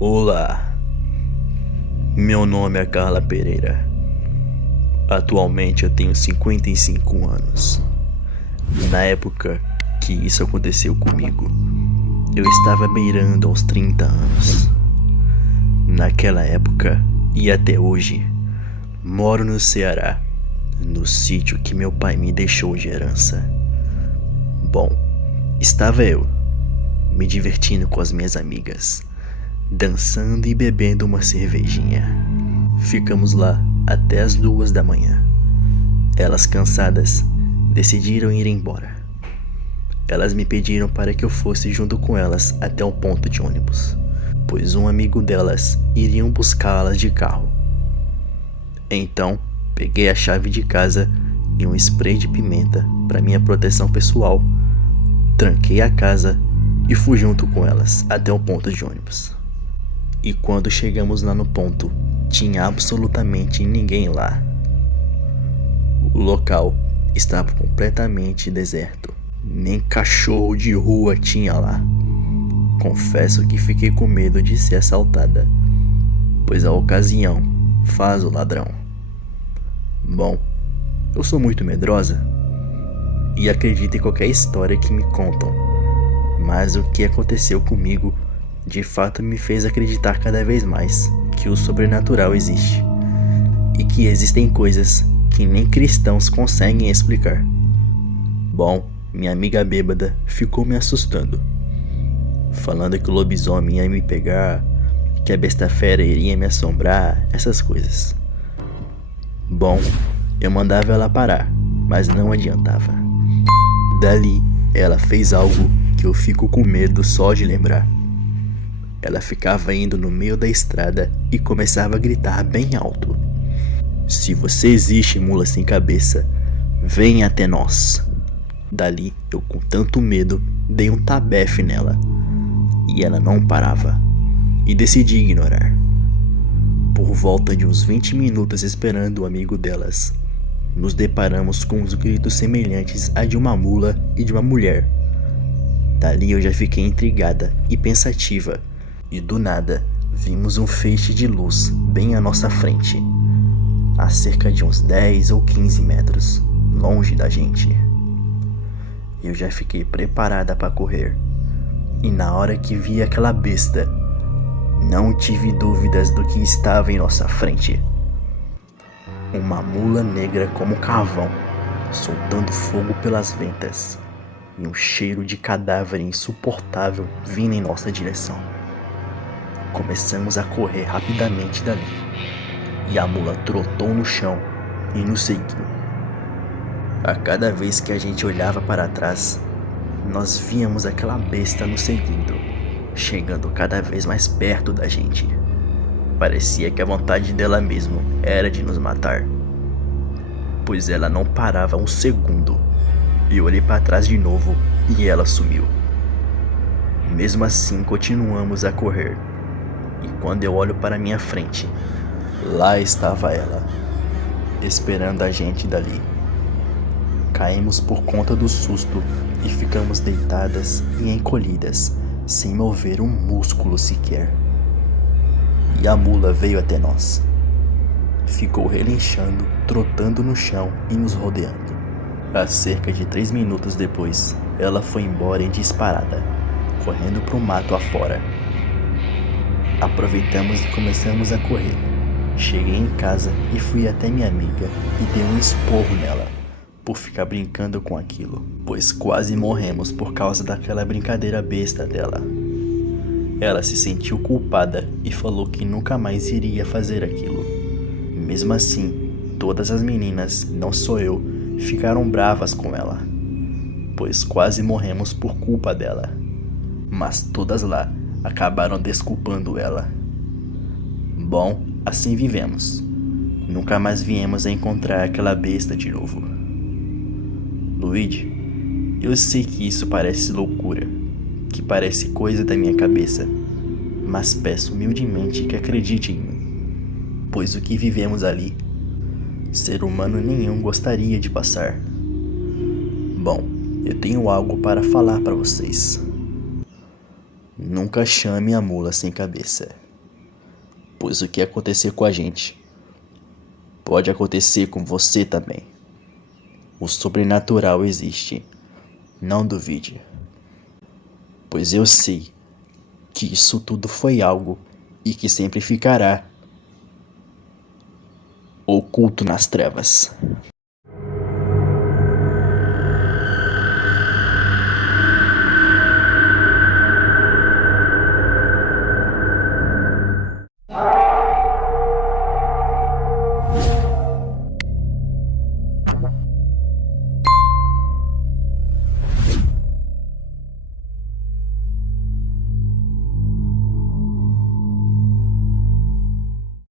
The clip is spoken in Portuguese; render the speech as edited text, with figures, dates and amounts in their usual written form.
Olá, meu nome é Carla Pereira. Atualmente eu tenho 55 anos. Na época que isso aconteceu comigo, eu estava beirando aos 30 anos. Naquela época e até hoje, moro no Ceará, no sítio que meu pai me deixou de herança. Bom, estava eu, me divertindo com as minhas amigas, dançando e bebendo uma cervejinha. Ficamos lá até as 2 da manhã. Elas, cansadas, decidiram ir embora. Elas me pediram para que eu fosse junto com elas até o ponto de ônibus, pois um amigo delas iriam buscá-las de carro. Então, peguei a chave de casa e um spray de pimenta para minha proteção pessoal, tranquei a casa e fui junto com elas até o ponto de ônibus. E quando chegamos lá no ponto, tinha absolutamente ninguém lá. O local estava completamente deserto. Nem cachorro de rua tinha lá. Confesso que fiquei com medo de ser assaltada, pois a ocasião faz o ladrão. Bom, eu sou muito medrosa e acredito em qualquer história que me contam, mas o que aconteceu comigo de fato me fez acreditar cada vez mais que o sobrenatural existe e que existem coisas que nem cristãos conseguem explicar. Bom, minha amiga bêbada ficou me assustando, falando que o lobisomem ia me pegar, que a besta fera iria me assombrar, essas coisas. Bom, eu mandava ela parar, mas não adiantava. Dali, ela fez algo que eu fico com medo só de lembrar. Ela ficava indo no meio da estrada e começava a gritar bem alto: "Se você existe, mula sem cabeça, venha até nós." Dali, eu com tanto medo, dei um tabefe nela. E ela não parava. E decidi ignorar. Por volta de uns 20 minutos esperando o amigo delas, nos deparamos com uns gritos semelhantes a de uma mula e de uma mulher. Dali eu já fiquei intrigada e pensativa. E do nada, vimos um feixe de luz bem à nossa frente, a cerca de uns 10 ou 15 metros, longe da gente. Eu já fiquei preparada para correr, e na hora que vi aquela besta, não tive dúvidas do que estava em nossa frente. Uma mula negra como carvão, soltando fogo pelas ventas, e um cheiro de cadáver insuportável vindo em nossa direção. Começamos a correr rapidamente dali, e a mula trotou no chão e nos seguiu. A cada vez que a gente olhava para trás, nós víamos aquela besta nos seguindo, chegando cada vez mais perto da gente. Parecia que a vontade dela mesmo era de nos matar, pois ela não parava um segundo. Eu olhei para trás de novo e ela sumiu. Mesmo assim, continuamos a correr. E quando eu olho para minha frente, lá estava ela, esperando a gente dali. Caímos por conta do susto e ficamos deitadas e encolhidas, sem mover um músculo sequer. E a mula veio até nós. Ficou relinchando, trotando no chão e nos rodeando. A cerca de 3 minutos depois, ela foi embora em disparada, correndo pro mato afora. Aproveitamos e começamos a correr. Cheguei em casa e fui até minha amiga e dei um esporro nela por ficar brincando com aquilo, pois quase morremos por causa daquela brincadeira besta dela. Ela se sentiu culpada e falou que nunca mais iria fazer aquilo. Mesmo assim, todas as meninas, não só eu, ficaram bravas com ela, pois quase morremos por culpa dela. Mas todas lá acabaram desculpando ela. Bom, assim vivemos. Nunca mais viemos a encontrar aquela besta de novo. Luigi, eu sei que isso parece loucura, que parece coisa da minha cabeça, mas peço humildemente que acredite em mim, pois o que vivemos ali, ser humano nenhum gostaria de passar. Bom, eu tenho algo para falar para vocês. Nunca chame a mula sem cabeça. pois o que acontecer com a gente pode acontecer com você também. O sobrenatural existe, não duvide, pois eu sei que isso tudo foi algo e que sempre ficará oculto nas trevas.